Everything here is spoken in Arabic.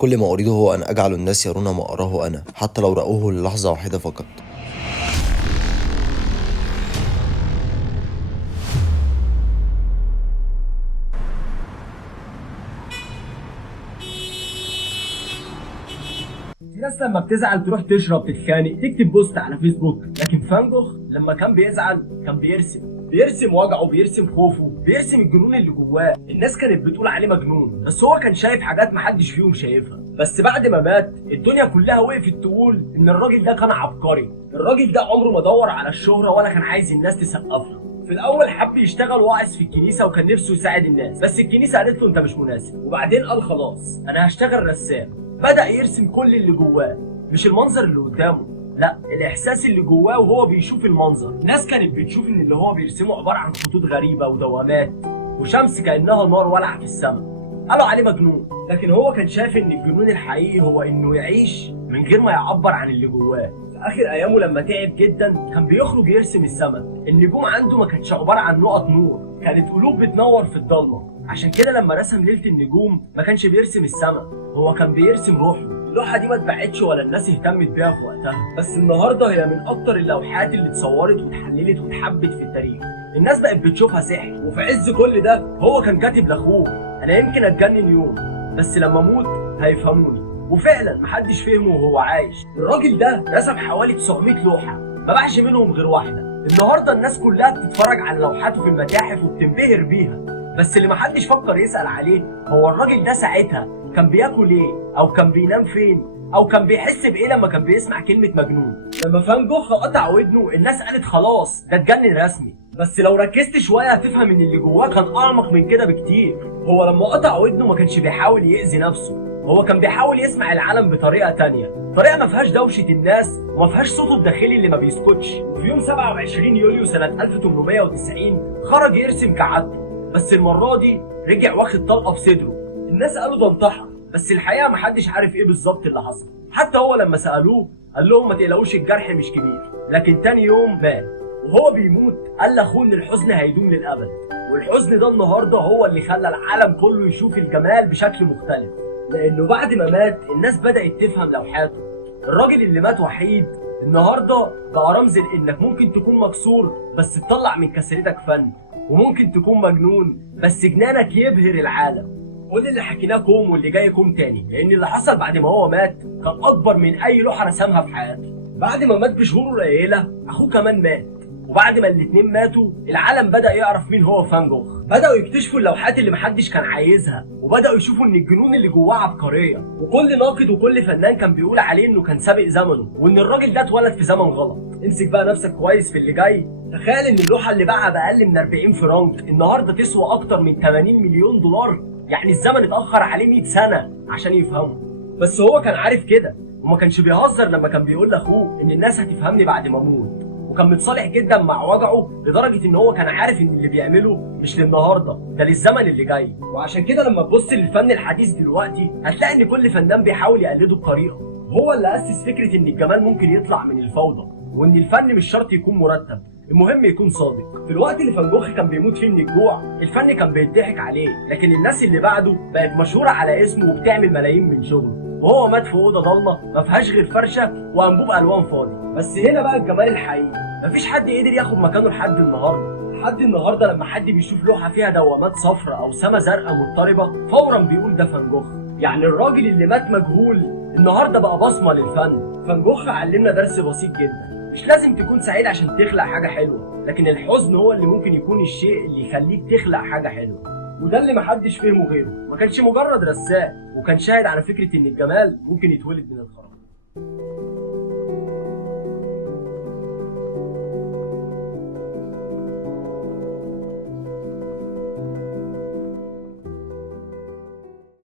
كل ما أريده هو أن أجعل الناس يرون ما أراه أنا، حتى لو رأوه للحظة واحدة فقط. في ناس لما بتزعل تروح تشرب تتخانق تكتب بوست على فيسبوك، لكن فان جوخ لما كان بيزعل كان بيرسم وجعه، بيرسم خوفه، بيرسم الجنون اللي جواه. الناس كانت بتقول عليه مجنون، بس هو كان شايف حاجات محدش فيهم شايفها. بس بعد ما مات الدنيا كلها وقفت تقول ان الراجل ده كان عبقري. الراجل ده عمره ما دور على الشهرة ولا كان عايز الناس تسقف له. في الاول حب يشتغل واعظ في الكنيسه وكان نفسه يساعد الناس، بس الكنيسه قالت له انت مش مناسب. وبعدين قال خلاص انا هشتغل رسام. بدأ يرسم كل اللي جواه، مش المنظر اللي قدامه، لا، الاحساس اللي جواه وهو بيشوف المنظر. ناس كانت بتشوف ان اللي هو بيرسمه عباره عن خطوط غريبه ودوامات وشمس كانها نار والعه في السماء. قالوا عليه مجنون، لكن هو كان شايف ان الجنون الحقيقي هو انه يعيش من غير ما يعبر عن اللي جواه. في اخر ايامه لما تعب جدا كان بيخرج يرسم السماء. النجوم عنده ما كانتش عباره عن نقط نور، كانت قلوب بتنور في الضلمه. عشان كده لما رسم ليله النجوم ما كانش بيرسم السماء، هو كان بيرسم روحه. اللوحه دي ما اتباعتش ولا الناس اهتمت بيها في وقتها، بس النهارده هي من اكتر اللوحات اللي اتصورت واتحللت واتحبت في التاريخ. الناس بقت بتشوفها سحر. وفي عز كل ده هو كان كاتب لاخوه انا يمكن اتجنن يوم، بس لما اموت هيفهموني. وفعلا محدش فهمه وهو عايش. الراجل ده رسم حوالي 900 لوحه، ما باعش منهم غير واحده. النهارده الناس كلها بتتفرج على لوحاته في المتاحف وبتنبهر بيها، بس اللي محدش فكر يسأل عليه هو الراجل ده ساعتها كان بياكل ايه، او كان بينام فين، او كان بيحس بايه لما كان بيسمع كلمه مجنون. لما فان جوخ قطع ودنه الناس قالت خلاص ده اتجنن رسمي، بس لو ركزت شويه هتفهم ان اللي جواه كان اعمق من كده بكتير. هو لما قطع ودنه ما كانش بيحاول يأذي نفسه، هو كان بيحاول يسمع العالم بطريقه تانية، طريقه ما فيهاش دوشه الناس وما فيهاش صوته الداخلي اللي ما بيسكتش. وفي يوم 27 يوليو سنه 1890 خرج يرسم كعادته، بس المره دي رجع واخد طلقه في صدره. الناس قالوا ده انتحر، بس الحقيقه محدش عارف ايه بالظبط اللي حصل. حتى هو لما سالوه قال لهم ما تقلقوش الجرح مش كبير، لكن تاني يوم مات. وهو بيموت قال لاخوه ان الحزن هيدوم للابد، والحزن ده النهارده هو اللي خلى العالم كله يشوف الجمال بشكل مختلف. لانه بعد ما مات الناس بدات تفهم لوحاته. الراجل اللي مات وحيد النهارده بقى رمز لانك ممكن تكون مكسور بس تطلع من كسرتك فن، وممكن تكون مجنون بس جنانك يبهر العالم. كل اللي حكيناه كوم واللي جاي كوم تاني، لان اللي حصل بعد ما هو مات كان اكبر من اي لوحه رسمها في حياته. بعد ما مات بشهور قليله اخوه كمان مات، وبعد ما الاتنين ماتوا العالم بدأ يعرف مين هو فان جوخ. بدأوا يكتشفوا اللوحات اللي محدش كان عايزها، وبدأوا يشوفوا ان الجنون اللي جواه عبقرية. وكل ناقد وكل فنان كان بيقول عليه انه كان سابق زمنه، وان الراجل ده اتولد في زمن غلط. امسك بقى نفسك كويس في اللي جاي. تخيل ان اللوحة اللي باعها بأقل من 40 فرنك النهارده تسوى اكتر من 80 مليون دولار. يعني الزمن اتأخر عليه 100 سنة عشان يفهمه، بس هو كان عارف كده وما كانش بيهزر لما كان بيقول لاخوه ان الناس هتفهمني بعد ما اموت. وكان متصالح جدا مع وجعه لدرجه ان هو كان عارف ان اللي بيعمله مش للنهارده، ده للزمن اللي جاي. وعشان كده لما تبص للفن الحديث دلوقتي هتلاقي ان كل فنان بيحاول يقلده بطريقه. هو اللي اسس فكره ان الجمال ممكن يطلع من الفوضى، وان الفن مش شرط يكون مرتب، المهم يكون صادق. في الوقت اللي فان جوخ كان بيموت فيه من الجوع الفن كان بيضحك عليه، لكن الناس اللي بعده بقت مشهوره على اسمه وبتعمل ملايين من شغله. وهو مات في اوضه ضلمه ما فيهاش غير فرشه وانبوب الوان فاضي. بس هنا بقى الجمال الحقيقي، مفيش حد قدر ياخد مكانه لحد النهارده لما حد بيشوف لوحه فيها دوامات صفراء او سما زرقاء مضطربه فورا بيقول ده فان جوخ. يعني الراجل اللي مات مجهول النهارده بقى بصمه للفن. فان جوخ علمنا درس بسيط جدا، مش لازم تكون سعيد عشان تخلق حاجه حلوه، لكن الحزن هو اللي ممكن يكون الشيء اللي يخليك تخلق حاجه حلوه. وده اللي محدش فهمه غيره. ما كانش مجرد رسام، وكان شاهد على فكره ان الجمال ممكن يتولد من الخراب.